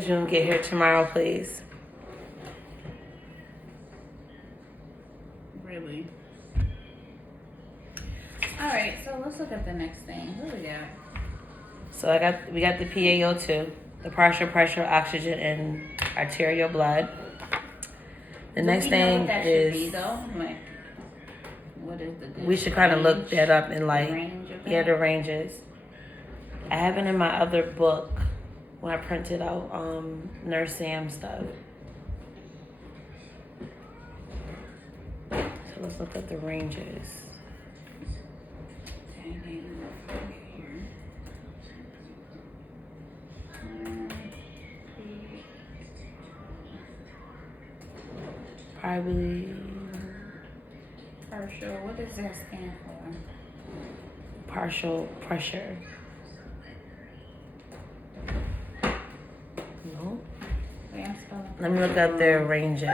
June, get here tomorrow, please. Really? All right, so let's look at the next thing. What do we got? So we got the PaO2, the partial pressure, oxygen, and arterial blood. The next thing what that is should be, though? Like, what is the we should kind of look that up in like the range ranges. I have it in my other book when I printed out Nurse Sam stuff. So let's look at the ranges. Probably partial. What does that stand for? Partial pressure. No. Wait, I'm spelling. Let me look up their ranges.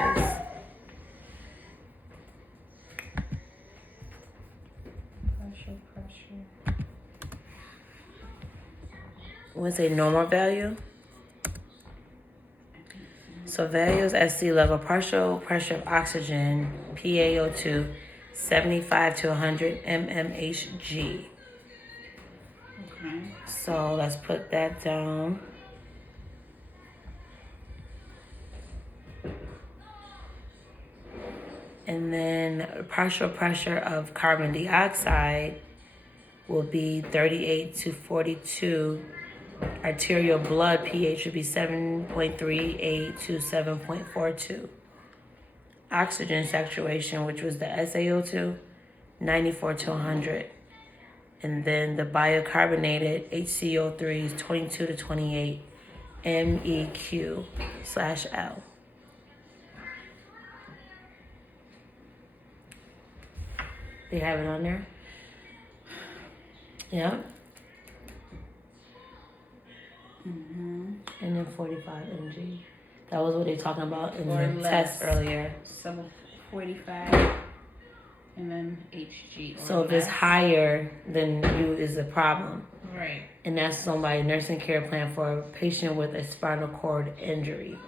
Partial pressure. What's a normal value? So values at sea level, partial pressure of oxygen, PaO2, 75 to 100 mmHg. Okay. So let's put that down. And then partial pressure of carbon dioxide will be 38 to 42. Arterial blood pH would be 7.38 to 7.42. Oxygen saturation, which was the SaO2, 94 to 100. And then the biocarbonated HCO3 is 22 to 28 MEQ/L. They have it on there? Yeah. Mm-hmm. And then 45 mg. That was what they talking about in Or the less. test earlier. So 45 and then HG. So if it's higher than you is a problem. Right. And that's somebody nursing care plan for a patient with a spinal cord injury.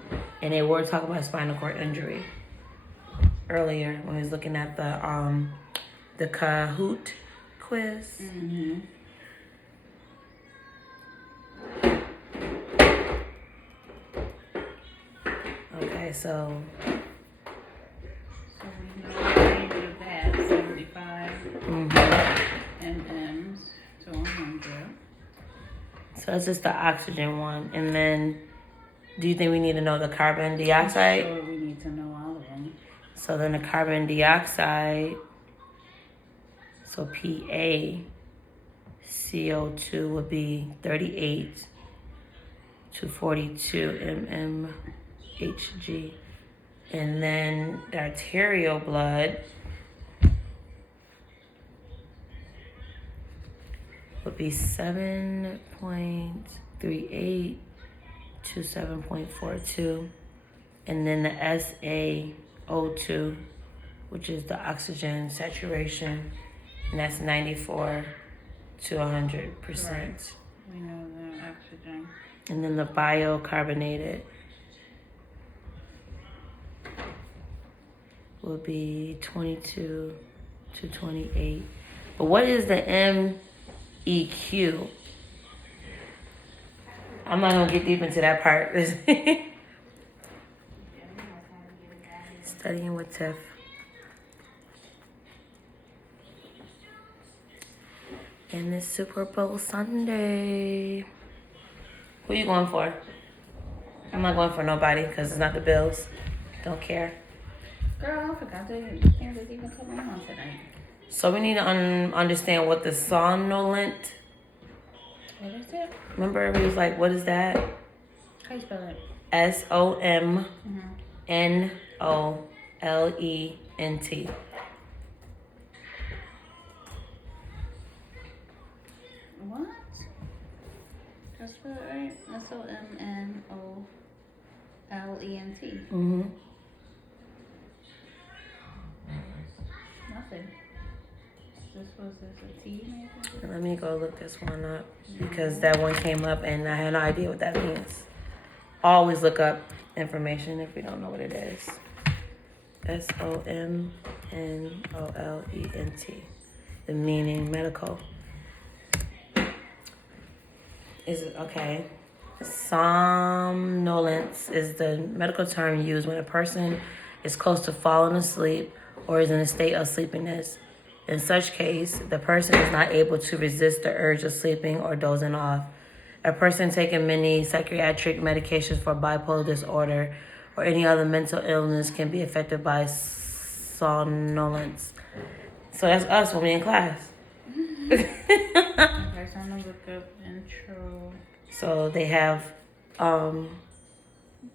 And they were talking about spinal cord injury earlier when we was looking at the Kahoot quiz. Mm-hmm. Okay, so we know the range of that, 75 mms to 100. So that's just the oxygen one. And then, do you think we need to know the carbon dioxide? I'm sure we need to know all of them. So then the carbon dioxide, so PaCO2 would be 38 to 42 mmHg. And then the arterial blood would be 7.38 to 7.42. And then the SaO2, which is the oxygen saturation, and that's 94 to 100%. Right. We know the oxygen. And then the biocarbonated will be 22 to 28. But what is the MEQ? I'm not going to get deep into that part. Studying with Tiff. And it's Super Bowl Sunday. Who you going for? I'm not going for nobody because it's not the Bills. Don't care. Girl, I forgot the Kansas even coming on tonight. So we need to understand what the somnolent. What is it? Remember, we was like, what is that? How you spell it? SOMNOLENT. What? That's spell it right? SOMNOLENT. Mm-hmm. Nothing. This was a tea maker? Let me go look this one up because that one came up and I had no idea what that means. Always look up information if we don't know what it is. SOMNOLENT. The meaning medical. Is it okay? Somnolence is the medical term used when a person is close to falling asleep or is in a state of sleepiness. In such case, the person is not able to resist the urge of sleeping or dozing off. A person taking many psychiatric medications for bipolar disorder or any other mental illness can be affected by somnolence. So that's us when we in class. Okay, so I'm gonna look up intro. So they have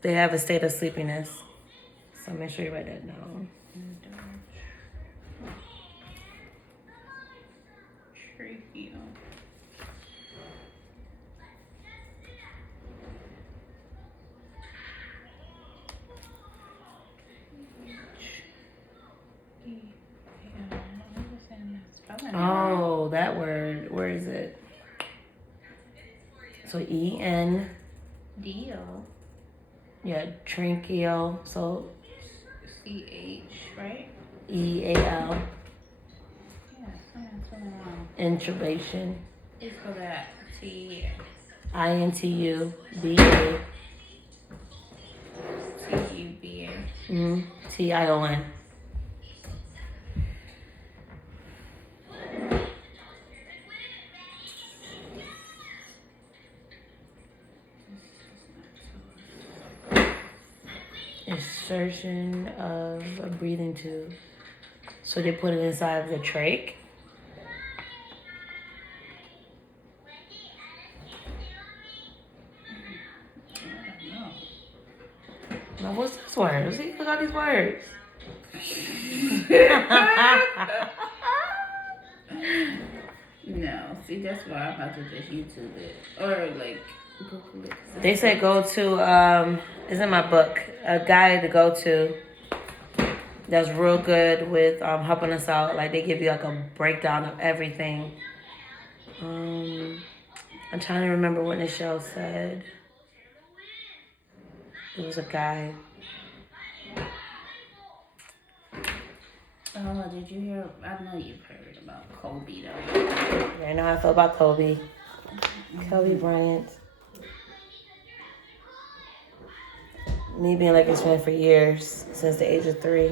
a state of sleepiness. So make sure you write that down. Trachea. Oh, that word. Where is it? So EN. D-O. Yeah, tracheal. So C-H, right? EAL. Yeah, that's what I'm on. Intubation. It's for that T. INTUBA. T-U-B-A. TION. Insertion of a breathing tube. So they put it inside of the trach. Now what's this word? See, look at these words. No, see, that's why I'm about to just YouTube it. Or, like, Google it. They say go to, it's in my book, a guy to go to that's real good with helping us out. Like they give you like a breakdown of everything. I'm trying to remember what the show said. It was a guy. Oh, did you hear? I know you've heard about Kobe, though. I know how I feel about Kobe. Kobe Bryant. Me being like this man for years, since the age of 3.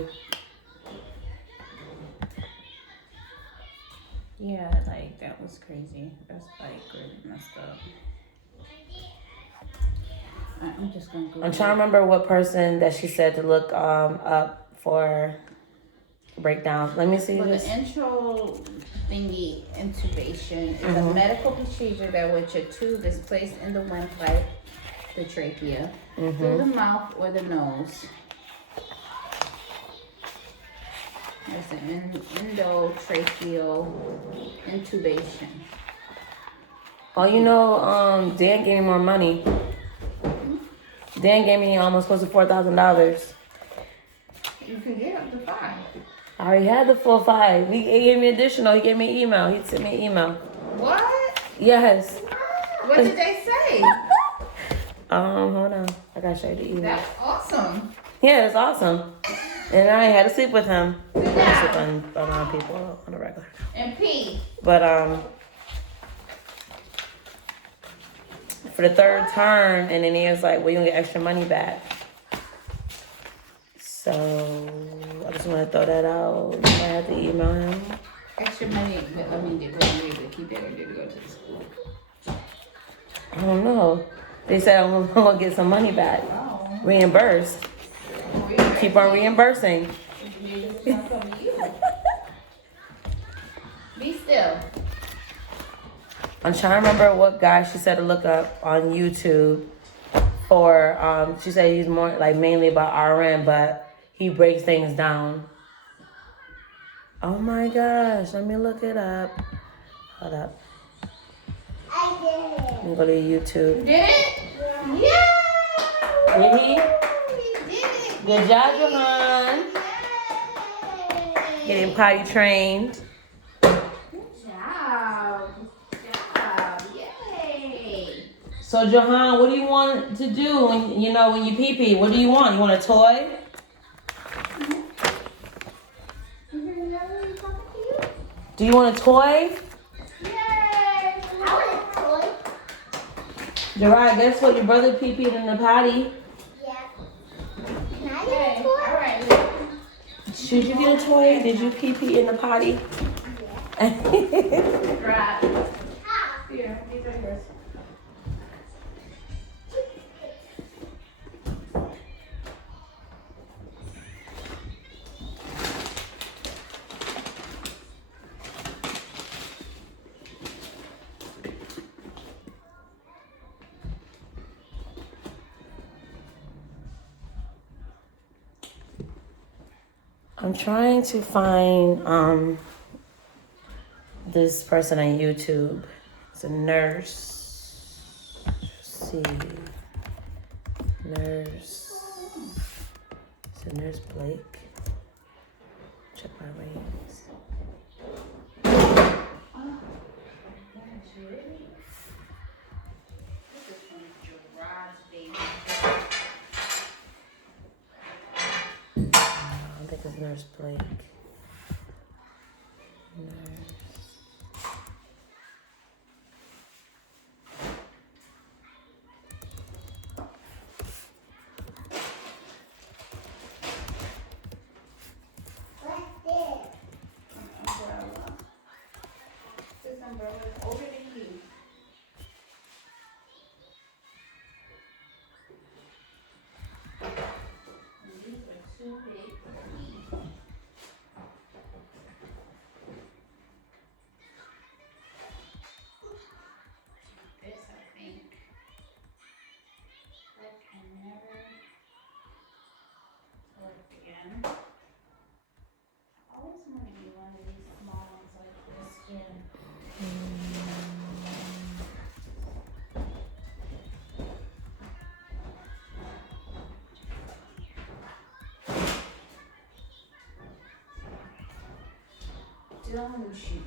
Yeah, like, that was crazy. That's, like, really messed up. I'm just gonna go. I'm trying to remember what person that she said to look up for breakdowns. Let me see For this. the intro thingy, intubation is a medical procedure by which a tube is placed in the windpipe, the trachea, through the mouth or the nose. It's an endotracheal intubation. Oh, you know, Dan gave me more money. Dan gave me almost close to $4,000. You can get up to 5. I already had the full 5. He gave me additional. He gave me an email. He sent me an email. What? Yes. What did they say? Hold on. I gotta show you the email. That's awesome. Yeah, it's awesome. And I had to sleep with him. I sleep Yeah. around people on a regular. And P. But for the 3rd term, and then he was like, "Well, you gonna get extra money back." So I just want to throw that out. I had to email him. Extra money. I mean, did we be able to keep that or did it go to the school? I don't know. They said I'm gonna get some money back, Oh. reimbursed. Keep on reimbursing. It's not from you. Be still. I'm trying to remember what guy she said to look up on YouTube for. She said he's more like mainly about RN, but he breaks things down. Oh my gosh, let me look it up. Hold up. I did it. Let me go to YouTube. Did it? Yeah. Did he? We did it. Good job, Johan. Yay. Getting potty trained. So Johan, what do you want to do when when you pee pee? What do you want? You want a toy? Do you want a toy? Yes. I want a toy. Gerard, guess what? Your brother pee peed in the potty. Yeah. Can I get a toy? All right. Should you get a toy? Did you pee pee in the potty? Right. Ah. Here, these are yours. I'm trying to find this person on YouTube. It's a nurse. Let's see. Nurse. It's a nurse Blake. Check my ratings. I think it's Nurse Blake. Nurse. What's this? Umbrella. This umbrella is older than you. And these are too big for me. This, I think, that can never work again. I always want to be one of these small ones like this. Yeah. Don't shoot me.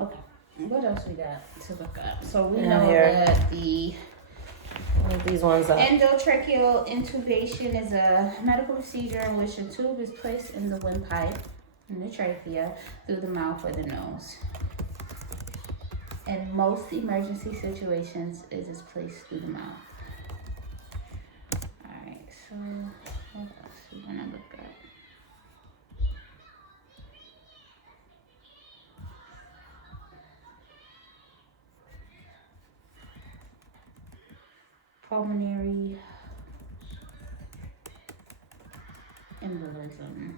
Okay, what else we got to look up? So we Yeah, know here. that the Look these ones up. endotracheal intubation is a medical procedure in which a tube is placed in the windpipe, in the trachea, through the mouth or the nose. In most emergency situations, it is placed through the mouth. Alright, so what else we wanna look at? Pulmonary embolism.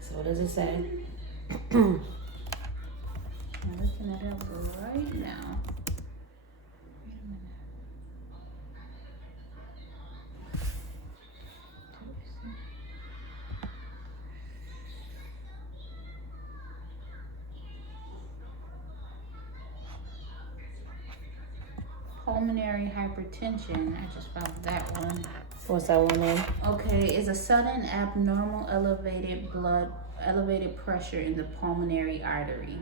So what does it say? I'm looking it up right now. Wait a minute. Pulmonary hypertension. I just found that one. What's that one name? Okay, is a sudden abnormal elevated pressure in the pulmonary artery.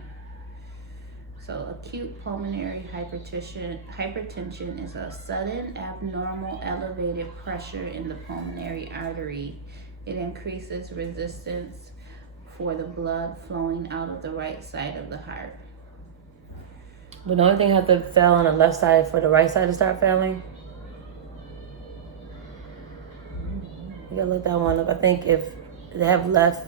So acute pulmonary hypertension is a sudden abnormal elevated pressure in the pulmonary artery. It increases resistance for the blood flowing out of the right side of the heart. But the only thing have to fail on the left side for the right side to start failing. You gotta look that one up. I think if they have left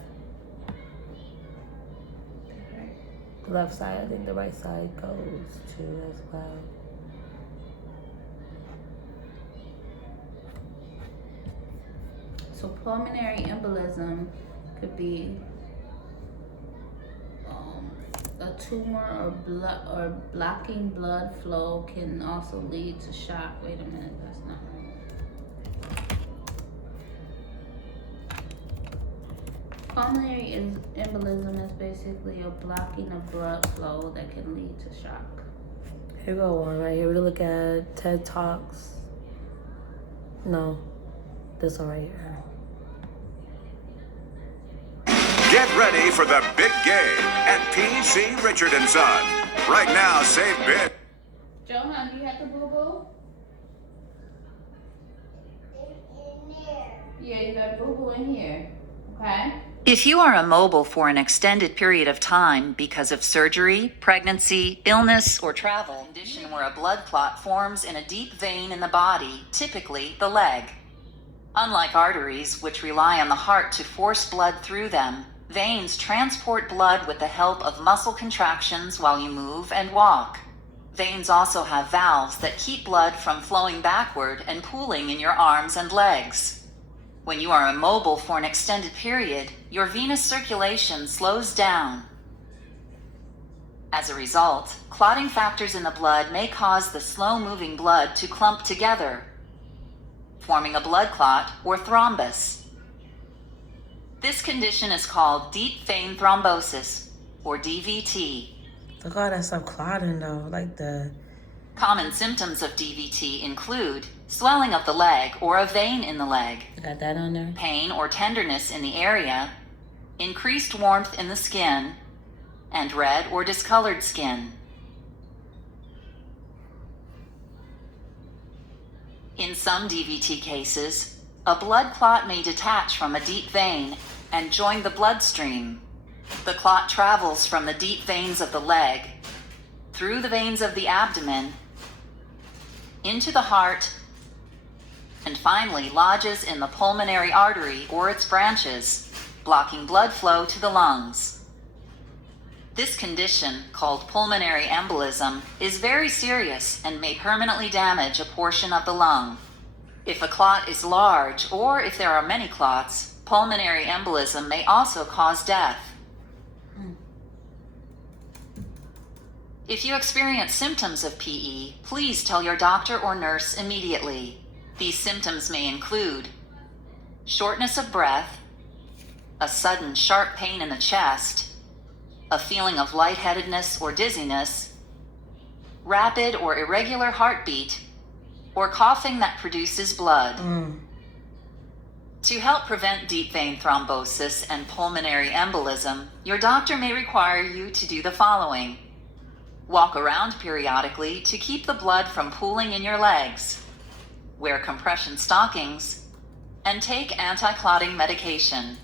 side, I think the right side goes too as well. So pulmonary embolism could be a tumor or blocking blood flow, can also lead to shock. Wait a minute, that's not right. Pulmonary embolism is basically a blocking of blood flow that can lead to shock. Here go one right here. We look at TED Talks. No, this one right here. Get ready for the big game at PC Richard & Son. Right now, save big. Johan, do you have the boo-boo? In there. Yeah, you got a boo-boo in here. Okay? If you are immobile for an extended period of time because of surgery, pregnancy, illness, or travel, condition where a blood clot forms in a deep vein in the body, typically the leg. Unlike arteries, which rely on the heart to force blood through them, veins transport blood with the help of muscle contractions while you move and walk. Veins also have valves that keep blood from flowing backward and pooling in your arms and legs. When you are immobile for an extended period, your venous circulation slows down. As a result, clotting factors in the blood may cause the slow-moving blood to clump together, forming a blood clot or thrombus. This condition is called deep vein thrombosis, or DVT. Look at all that stuff clotting though, like the. Common symptoms of DVT include swelling of the leg or a vein in the leg, Got that on there? pain or tenderness in the area, increased warmth in the skin, and red or discolored skin. In some DVT cases, a blood clot may detach from a deep vein and join the bloodstream. The clot travels from the deep veins of the leg, through the veins of the abdomen, into the heart, and finally lodges in the pulmonary artery or its branches, blocking blood flow to the lungs. This condition, called pulmonary embolism, is very serious and may permanently damage a portion of the lung. If a clot is large, or if there are many clots, pulmonary embolism may also cause death. If you experience symptoms of PE, please tell your doctor or nurse immediately. These symptoms may include shortness of breath, a sudden sharp pain in the chest, a feeling of lightheadedness or dizziness, rapid or irregular heartbeat, or coughing that produces blood. To help prevent deep vein thrombosis and pulmonary embolism, your doctor may require you to do the following. Walk around periodically to keep the blood from pooling in your legs. Wear compression stockings, and take anti-clotting medication.